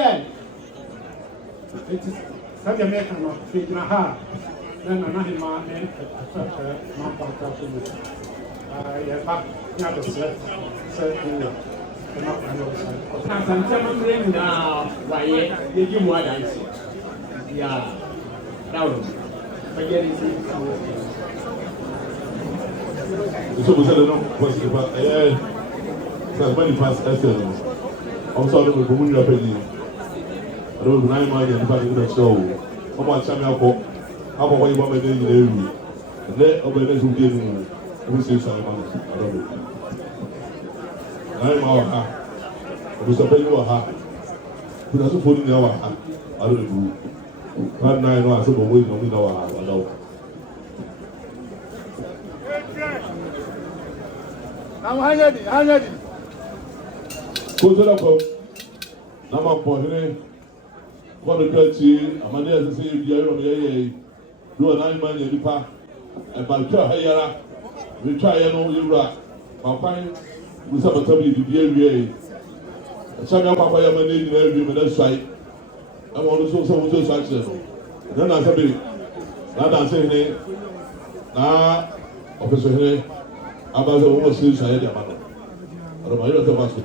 Yeah. It is such a matter of figuring out. Then another man and non contraction. Yeah, back now the set. Some ring now. Why, you want I see. Yeah. Down. Forget it. So we said no question about so when you pass Esther. I'm sorry for moving your penny. I don't know why you're not in the show. How much time you got? How about what you want me to do? Let over the next weekend. We say something. I don't know. I'm out. We suppose you are. We are so funny now. I don't know. Right now, I know I'm so waiting on me now. I know. I'm 100. Go to the pub. Number 4. What the country, I'm going to say, you do a 9-man in the park. And by Hayara, we try and know you rock. My fine, we have a tummy to the area. Some of my money in every minute side. I want to show some of those actions. Then I said, now I'm saying, now, Officer Henry, I'm about to almost say, I had a man. I don't know the master.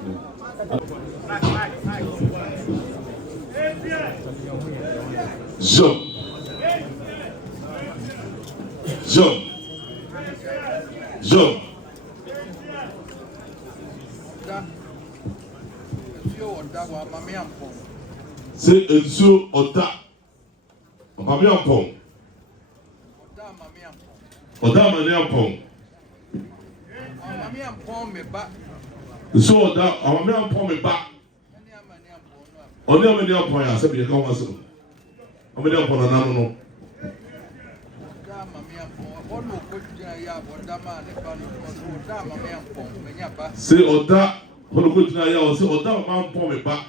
Jump. Say Ensu Oda. Mami Ampong. Oda Mami Ampong. Mami Ampong me back. So Oda Mami Ampong me back. Only Mami Ampong ya sabi ka waso. Mami Ampong na nanu no. Say Oda hono ko jina ya o say Oda Mami Ampong me back.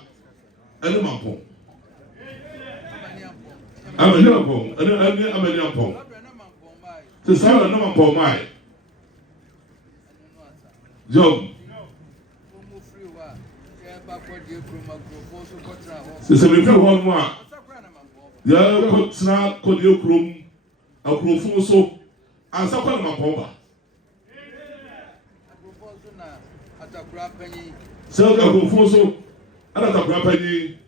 Any Ampong. Amani Ampong. The son of no Ampong mai. Job. Se se me fi ho mo a. Ya ko tsna ko de okrom. Akrofo so. Ansa kwa na Ampong ba. Se akrofo so. Ana takura pani.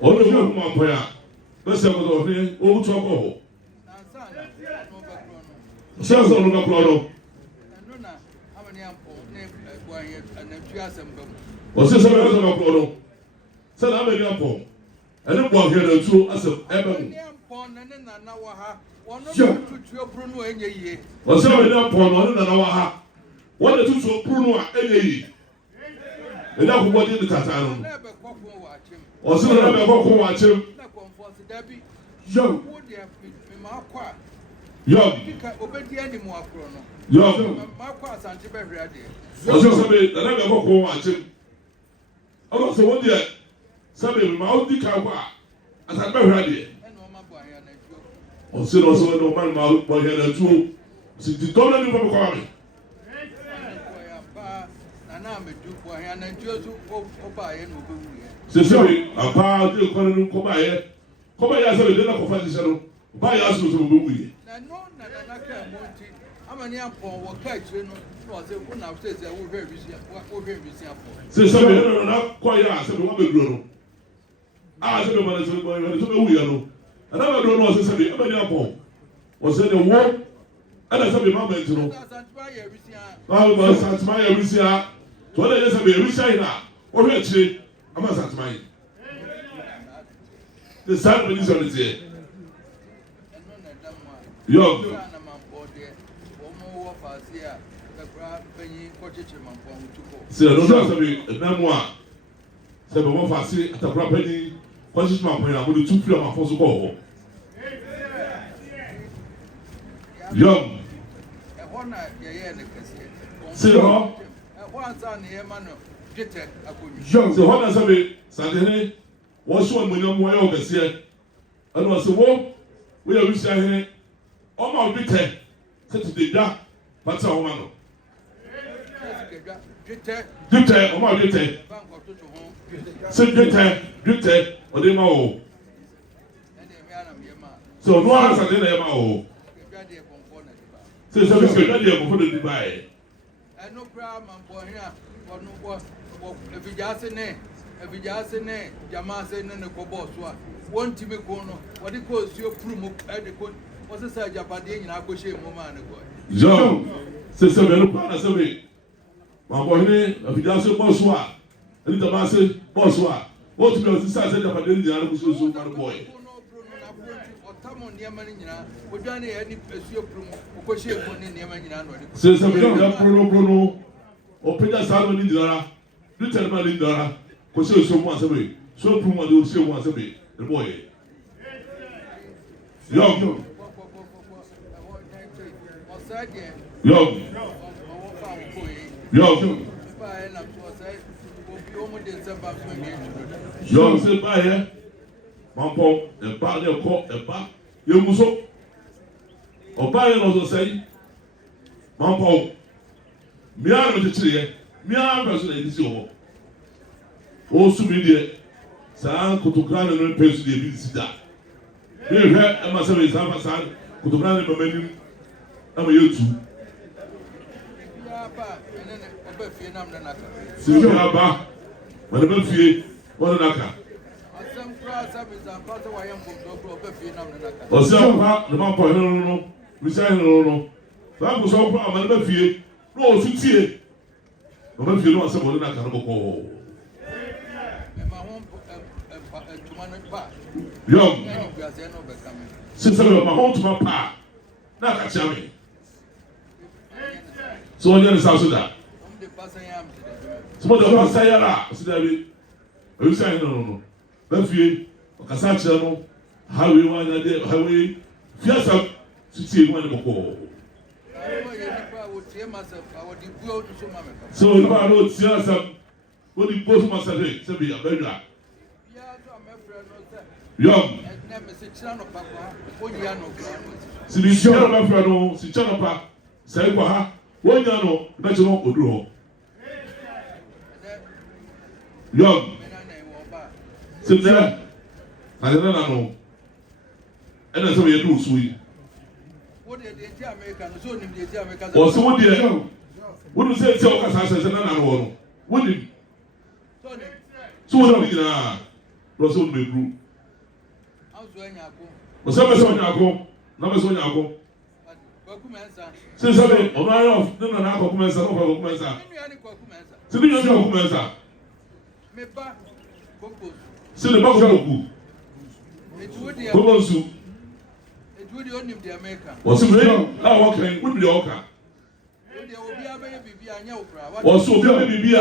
Ono mo mo apoya. Bese ko do fe o tu akọ. Se so no ka pro. O se so no ka pro. Se na me Ampong. Ene bo he na tu asem ebe mu. O se me Ampong no na wa ha. Wọ́n lè tutu puru a ẹ̀yẹ yìí. Ẹ̀dá àkùkọ dín ní tata nù. Ọ̀sìn náà bẹ̀ kọ́kọ́ wà kyẹ́m. Yọ̀m. Yọ̀m. Yọ̀m. Ọ̀sìn sábẹ̀ ẹ̀dá bẹ̀ kọ́kọ́ wà kyẹ́m. Ọ̀dọ̀ sọ wọ́n diẹ sábẹ̀ mímọ́ àwọn di ká kọ́ a àtàkùn bẹ̀ hwẹ́ adìẹ. Ọ̀sìn náà sọ wọ́n ní ọmọ àlùmọ́ bọ̀ yẹn lẹ́tú. Ọ̀sìn ti tọ́ lẹ́nu fún mi kọ́ mi. C'est ça, à part de quoi nous comment il y a ça de la conférence nous pas il y a ce que vous voulez non c'est ça mais on a quoi il y a c'est moi me gloire ah c'est moi c'est moi oui alors ana me gloire c'est ça mais amani Ampong on sait de wo ana ça mais ma maintenant ah ma sentiment ya rusia to da yesa be rusia ina o hwe chire ama sentiment yi the same minister is here yo se no do sabi na mo a se be mo fa se atakura pani kwashi ma pani na mo do tu fira ma foso ko ho yo se ho se ho na sabi sadene wo so mo nyam wo ya obese ana se wo ya rusia hene o ma obi te se ti de da pata wo ma no dite o ma obi te Se dwetɛ ɔde ma wo. So no answer dey na ma wo. Se se bi se na dey go for the Dubai. No problem for here. Efijase ne jamase ne kobo so a won timi ko no wodi ko suo prumu e de ko wose sa japade nyina akɔhye mu ma ne ko John se se be no pa na se be ma bo hene efijase boss a eni jamase boss a what be o sa se japade nyina ko so so par boy otamo niema ne nyina odwane ye ni suo prumu okɔhye mu ne niema nyina no de se se be ya prono o penya sa no ni nyina du tel ma ni nyina ko se so mu asebe so prumu de o se mu asebe the boy Young. Young. Young say bye here. Mampo, a bar there call a bar. You muso. Or buy it also say Mampo. Me are with the tree. Me are person in this over. Also media. San Kotokran and Pence de Visita. Me hwɛ ɛma sɛ me san fa san kotokran ne mama nim ama yɛtu si bi aba ma ne ba fie wɔne naka ɔsɛ ɔpa ne ma pɔ hene no bisa hene no saa nko sɛ ɔpa ama ne ba fie na ɔsu tie na ɔba fie no asɛ wɔne naka no bɔkɔɔ Young, since I'm my home to my pa, now catch me. So what is also that? Some of the ones say, "Ah, so David, you say no. That fear, Casacha, no, how we want to how we fear up to see one of the call." So if I don't see us, what the post must say, say be a beggar. Young. Si ni sio na mafia no, si chana pa. Sai kwa ha. Wonya no, na chano oduru ho. Young. Si nela. Na nela na no. Ena so ye do so yi. Wo de ti America no so nim de ti America. O so wo de. Wo do say o ka sa na na no no. Wo nim. So wo nim na. Ro so me group. Ọsẹ bẹsẹ ọnyà akọ na bẹsẹ ọnyà akọ. Sísè mi ọmọ ayé ọf ní nana akọ kúmẹnsá ní ọkọ akọ kúmẹnsá. Síbi yẹn ní ọkọ kúmẹnsá. Sí ni bákọ̀ kú. Kókó nsu. Ọsẹ mi náà wọ́n kàn wọ́n mi lè ọkà. Ọsẹ obi abẹ́ bìbí a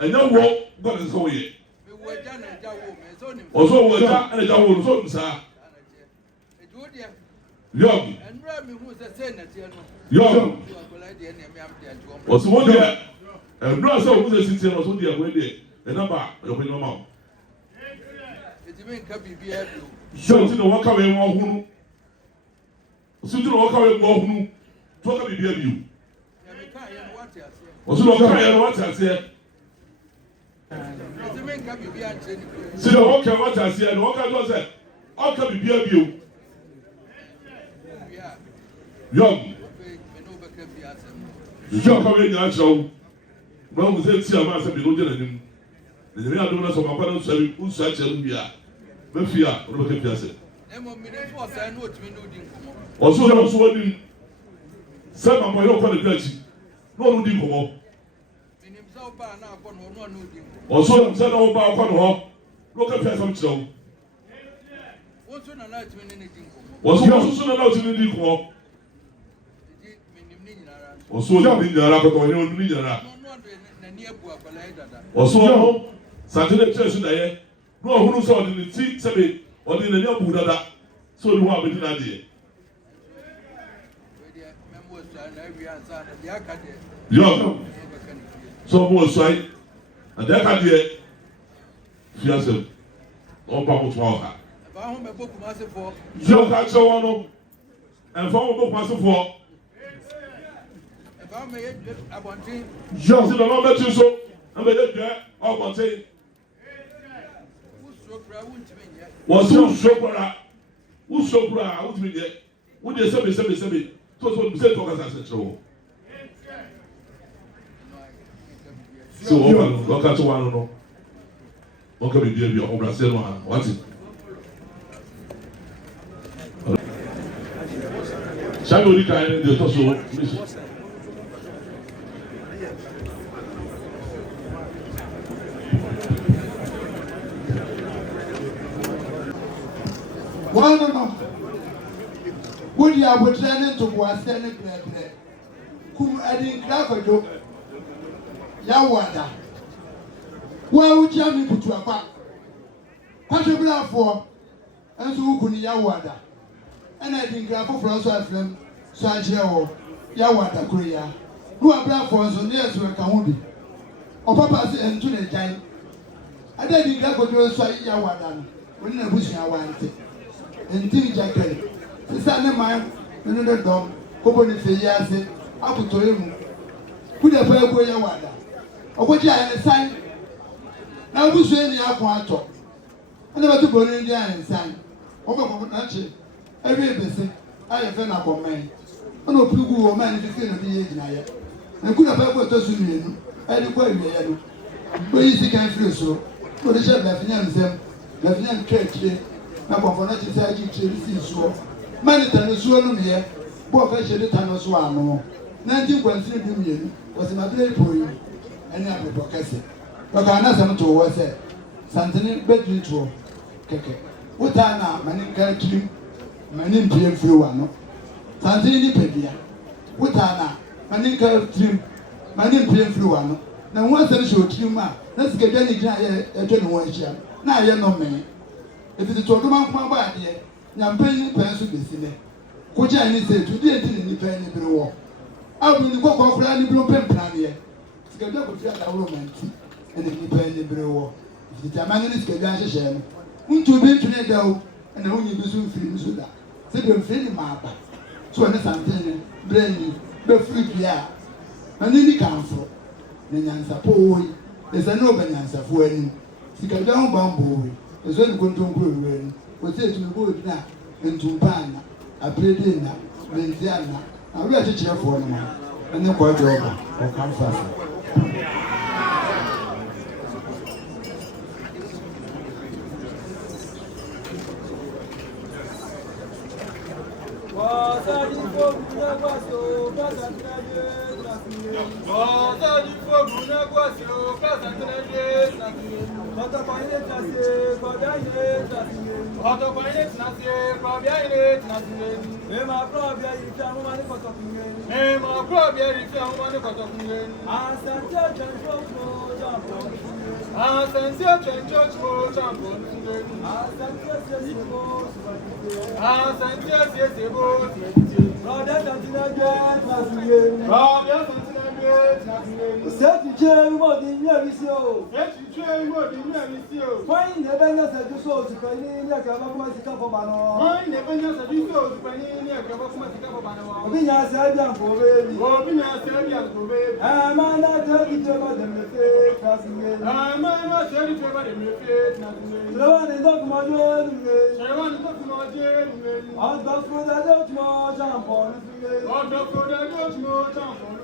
ẹ̀yẹ wọ́ gbọ́dọ̀ sọ yẹ. Ọsẹ wọ ẹja ẹja wọ ọsọ nsa. Young. Young. Ọsẹ wọ́n diẹ ẹ̀dúrà sẹ́ òkú sẹ́ sítì ẹ̀ ọsọ diẹ wọ́n diẹ ẹ̀ nàbà ẹ̀kọ́ ní ọmọ àwọn. Sọ́ọ̀ tí na wọ́n kàwé wọn hunu. Ọsẹ tí na wọ́n kàwé wọn hunu tó ká bìbí ẹ̀ bìí o. Ọsẹ na wọ́n kàwé ẹ̀ wọ́n ti àṣẹ. Si na wọ́n kà wọ́n ti àṣẹ na wọ́n kà tó sẹ́ ọ̀ ká bìbí ẹ̀ bìí o. Young. Young kàwé nyà kyerɛ wo. Mọ̀ ọ́n sẹ́ ti àmà sẹ́ bi ló jẹ́ n'anim. Ẹ̀yẹ̀mí àdúgbò náà sọ ma kọ́ nsọ akyerɛ mu bi a bẹ́ fi a ọ̀dọ́ bẹ́ kẹ́ fi àṣẹ. Ọ̀sùn yẹn ọ̀sùn wọ́n nim sẹ́ màmá yóò kọ́ ní bí ẹ̀kí ní ọ̀nù di nkọ̀mọ́. Ọ̀sùn sẹ́ náà wọ́n bá ọkọ̀ ní họ ní ọkọ̀ fi àṣẹ kyerɛ wo. Ọ̀sùn náà náà ti ní di nkọ̀mọ́. Ọ̀sùn yẹn ní nyàrá kọ̀tọ̀ wọ́n yẹn ní nyàrá. Ọ̀sùn ọ̀hún sàtúndé kyerɛ sùn dàyẹ ní ọ̀hún sọ ọ̀dì ní ti sẹ́bi ọ̀dì ní ẹ̀yẹ bù dada sọ ọ̀dì hó àbẹ̀dì náà dìé. Yọ sọ ọmọ ọ̀sùn ayé àdé ẹ̀ka dìé fi àṣẹ ọ̀pá kòtò ọ̀ha. Yọ ká kyerɛ wọn no ẹ̀fọ́ wọn bó kùmá sí fọ́. Yọ sí bàbá bẹ́ẹ̀ tí so I'm a little bit of say. What's so sopra? Who's sopra? Who's me there? Would they say? So say to us as a show. So look at one no. Okay, be there. Be Brazil one. What it? Shall we look at the toso? No. Would you have returned to Guastan? Whom I didn't crack a joke. Yawada. Why would you have me put to a pack? Possibly for and so who could Yawada? And I think I put for so film, so I share Yawada Korea. Who are black for us on the earth where Kamubi. Or Papa and to the giant. I didn't crack a joke, so Yawada. When I wish I wanted. Nti jakere sisa ne man no no dom ko boni fe yase abutoye mu kude fa ego ya wada ogoji aye ne san na obusu eni akon ato ene ba tu boni ndi aye san ogo na che ewe ebese aye fe na komen ona opugu wo man fi no di ye gina ye na kude fa ego to su mienu eni ko ewe ye no bo yi sikan free so ko de she ba finya nsem ba finya nkeke na kwafona chisa ji chiri so manita no so no me bo fa chiri ta no so ano na ndi kwansi du mienu wose ma bele poyi ene apepo kase ba ka na sam to wo se santene bedri to keke wuta na mani ka trim mani mpie firi wa no santene ni pedia wuta na mani ka trim mani mpie firi wa no na wo se so trim a na sika gya ni gina ye eto ni wo hia na ye no me if it's a woman from Badia, Yampany Pensu Bissine. Could I say to the any penny below? I will go for any blue pen plan here. Together with the woman and the penny below. If the man is Gajan, won't you be to the dough and only be soon feeling so that? Say them feeling mapa. So I something brainy, but free ya. And then he comes for the answer poor. There's an open answer for any. Sika down bamboo. Ezo ni kontonko ewe ni wote tumego na ntumpana aprede na menziana na we achichire fo no ma ene kwa job o kan fast wa sa di fo na kwaso ba sa traje wa sa di fo na kwaso ba sa traje Hot pilot nasi, Fabian nasi. Hot pilot nasi, Fabian nasi. Ema probia irifiamu mani kotokungen. Ema probia irifiamu mani kotokungen. Asantia chenjocho jambo. Asantia chenjocho jambo. Asantia sesebo. Probia santina get nasi. Probia santina get nasi. Seti che mo di nyavisio. Fine, never knows that you saw to Penny, like a Makamasica Bano. Fine, never knows that you saw to Penny, like a Makamasica Bano. Opinion Serbian for baby. Opinion Serbian for baby. I'm not telling you about them, the faith, nothing. I'm not telling you about them, the faith, nothing. No one is not my journey. No one is not my journey. I'll go for the Dutchman, jump on the I'll go for the Dutchman, jump on the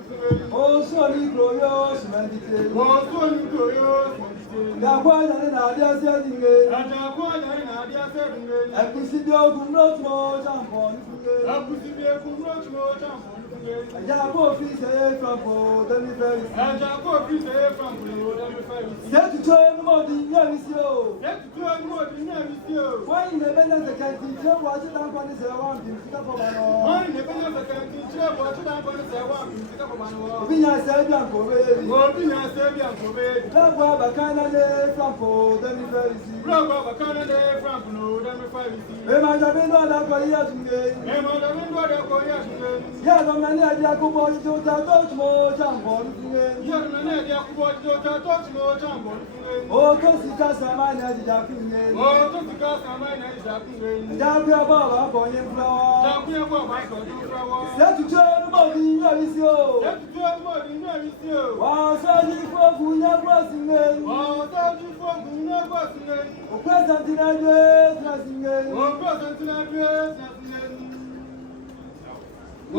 Oh, sorry, glorious, meditate. Oh, sorry, glorious. Gagwana na dia sedinge. Gagwana na dia sedinge. Akusibie ogunrot mo jampo nge. Akusibie ogunrot mo jampo nge. Ajabo office franco demi ferry. Ajabo office franco demi ferry. Yetu to mo di nyavisio. Yetu to mo di nyavisio. Why ne bena the canteen je watch dan kwani se wa bin sika ko bano. Why ne bena the canteen je watch dan kwani se wa bin sika ko bano. Obinya se bian ko be. Obinya se bian ko be. Gagwa bakana Franco, then you very see. Brother, Canada, Franco, then you very see. Emma, the window that go here to me. Emma, the window that go here to me. Yeah, the man at Jacobo, you don't touch more jump on to me. Yeah, the man at Jacobo, you don't touch more jump on to me. Oh, to see Casamine at Jacqueline. Oh, to see Casamine at Jacqueline. Jacqueline, Baba, for your flower. Jacqueline, Baba, for your flower. Set to turn about in your issue. Set to turn about in your issue. Wow, so you kunya kwasingen. Ọ̀tọ́jú fọ́ọ̀gùn náà gbọ́ sílẹ̀. Òpẹ́sẹ̀ntìnà dé sàsingen. Ọ̀pọ̀sẹ̀ntìnà dé sàsingen.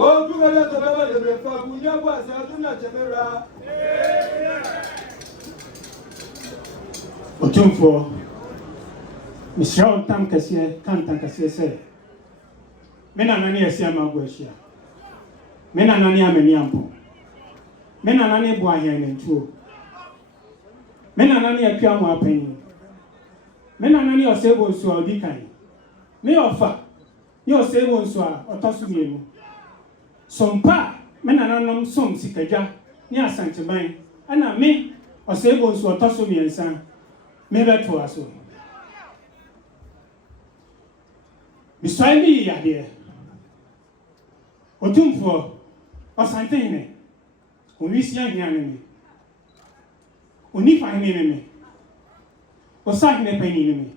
Ojú kẹlẹ́ tó bẹ́ẹ̀ lè bẹ̀rẹ̀ fọ́ kunya kwasẹ̀ ọdún náà jẹ́mẹ́ra. Otumfo, Michelle Tam Cassia, Cantan Cassia said, Menanani Siama Guasia, Menanani Ameniampo, Menanani Boyan and two, Menanani a Piamo penny, Menanani or Sable Swa Dican, me offer your Sable Swa or Tossum. Some pa, Menanam Som Sikaja, near Saint Germain, and I me or Sable Swa Tossum and San. Maybe to us. Beside me, dear. Otumfo, or something. We see an enemy. Only find enemy. Or sign a penny enemy.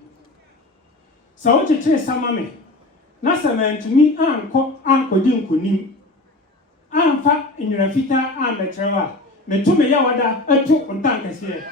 So, what you chase some mammy? Nasa man to me, Uncle Dinkunim. I'm fat in your fita and the travel. Me to me, Yawada, a took on tankers here.